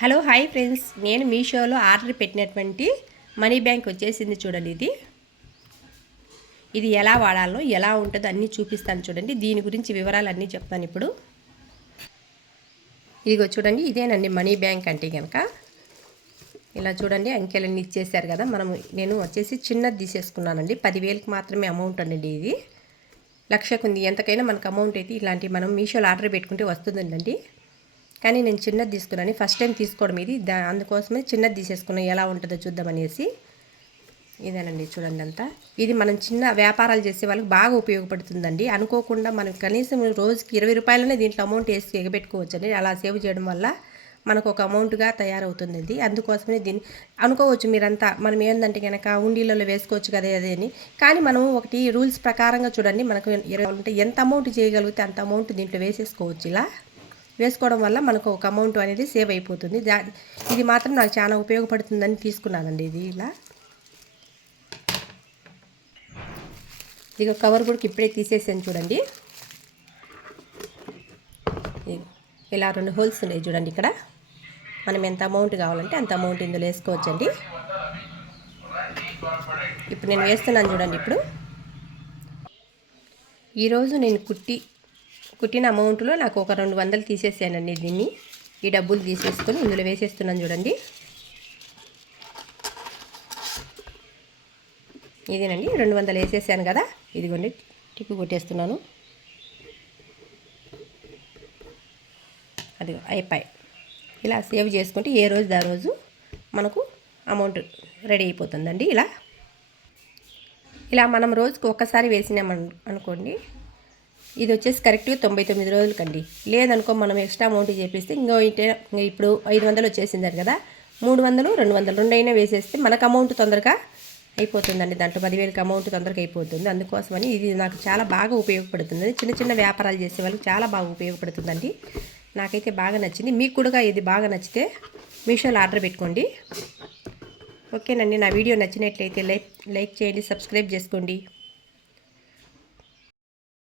Hello hi friends, నేను మీషోలో order పెట్టినటువంటి మనీ బ్యాంక్ వచ్చేసింది. చూడండి, ఇది ఎలా వాడాలో ఎలా ఉంటుందో అన్నీ చూపిస్తాను. చూడండి, దీని గురించి వివరాలు అన్నీ చెప్తాను ఇప్పుడు. ఇదిగో చూడండి, ఇదేనండి మనీ బ్యాంక్ అంటే కనుక. ఇలా చూడండి, అంకెలన్నీ ఇచ్చేసారు కదా. నేను వచ్చేసి చిన్నది తీసేసుకున్నానండి. 10,000కి మాత్రమే అమౌంట్ అండి. ఇది లక్షకు ఉంది. ఎంతకైనా మనకు అమౌంట్ అయితే ఇలాంటివి మనం మీషోలో ఆర్డర్ పెట్టుకుంటే వస్తుందండి. కానీ నేను చిన్నది తీసుకున్నాను, ఫస్ట్ టైం తీసుకోవడం ఇది. అందుకోసమే చిన్నది తీసేసుకున్నాను, ఎలా ఉంటుందో చూద్దామనేసి. ఇదేనండి చూడండి అంతా. ఇది మనం చిన్న వ్యాపారాలు చేసే వాళ్ళకి బాగా ఉపయోగపడుతుందండి. అనుకోకుండా మనం కనీసం రోజుకి 20 రూపాయలనే దీంట్లో అమౌంట్ వేసి ఎగబెట్టుకోవచ్చండి. అలా సేవ్ చేయడం వల్ల మనకు ఒక అమౌంట్గా తయారవుతుంది. అందుకోసమే దీన్ని అనుకోవచ్చు మీరంతా, మనం ఏంటంటే కనుక ఉండీలలో వేసుకోవచ్చు కదా అదే అని. కానీ మనం ఒకటి రూల్స్ ప్రకారంగా చూడండి, మనకు 20 ఉంటే ఎంత అమౌంట్ చేయగలిగితే అంత అమౌంట్ దీంట్లో వేసేసుకోవచ్చు. ఇలా వేసుకోవడం వల్ల మనకు ఒక అమౌంట్ అనేది సేవ్ అయిపోతుంది. ఇది మాత్రం నాకు చాలా ఉపయోగపడుతుందని తీసుకున్నానండి. ఇది ఇక కవర్ కూడా ఇప్పుడే తీసేసాను. చూడండి, ఇలా 2 హోల్స్ ఉన్నాయి చూడండి. ఇక్కడ మనం ఎంత అమౌంట్ కావాలంటే అంత అమౌంట్ ఇందులో వేసుకోవచ్చండి. ఇప్పుడు నేను వేస్తున్నాను చూడండి. ఇప్పుడు ఈరోజు నేను కుట్టిన అమౌంట్లో నాకు ఒక 200 తీసేసానండి. ఈ డబ్బులు తీసేసుకొని ఇందులో వేసేస్తున్నాను చూడండి. ఇదేనండి 200 వేసేసాను కదా. ఇదిగోండి, టిక్కు కొట్టేస్తున్నాను. అది అయిపోయి ఇలా సేవ్ చేసుకుంటే ఏ రోజు ఆ రోజు మనకు అమౌంట్ రెడీ అయిపోతుందండి. ఇలా మనం రోజుకు ఒక్కసారి వేసినామనుకోండి, ఇది వచ్చేసి కరెక్ట్గా 99 రోజులకండి. లేదనుకో మనం ఎక్స్ట్రా అమౌంట్ చేపిస్తే ఇప్పుడు 500 వచ్చేసింది కదా, 300, 200 రెండైనా వేసేస్తే మనకు అమౌంట్ తొందరగా అయిపోతుందండి. దాంట్లో 10,000కి అమౌంట్ తొందరగా అయిపోతుంది. అందుకోసమని ఇది నాకు చాలా బాగా ఉపయోగపడుతుంది. చిన్న చిన్న వ్యాపారాలు చేసే వాళ్ళకి చాలా బాగా ఉపయోగపడుతుందండి. నాకైతే బాగా నచ్చింది. మీకు కూడా ఇది బాగా నచ్చితే మీషోలో ఆర్డర్ పెట్టుకోండి. ఓకేనండి, నా వీడియో నచ్చినట్లయితే లైక్ చేయండి, సబ్స్క్రైబ్ చేసుకోండి.